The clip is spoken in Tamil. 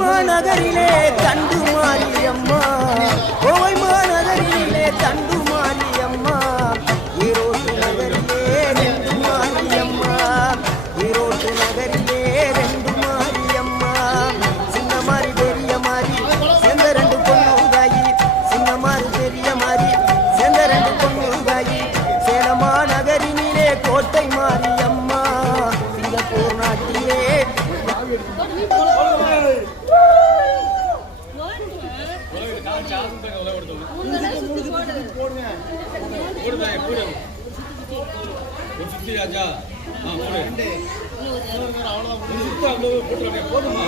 மாநகரிலே தண்டு மாரியம்மா, கோவை மாநகரிலே தண்டு மாரியம்மா, ஈரோட்டு நகரிலே ரெண்டு மாரியம்மா, ஈரோட்டு நகரிலே ரெண்டு மாரியம்மா, சின்ன மாறி பெரிய மாறி சேர்ந்த ரெண்டு பொண்ணுதாயி, சின்ன மாறி பெரிய மாறி சேர்ந்த ரெண்டு பொண்ணுதாயி, சேலமா நகரினிலே கோட்டை மாரியம்மா, சிங்கப்பூர் நாட்டிலே போதுமா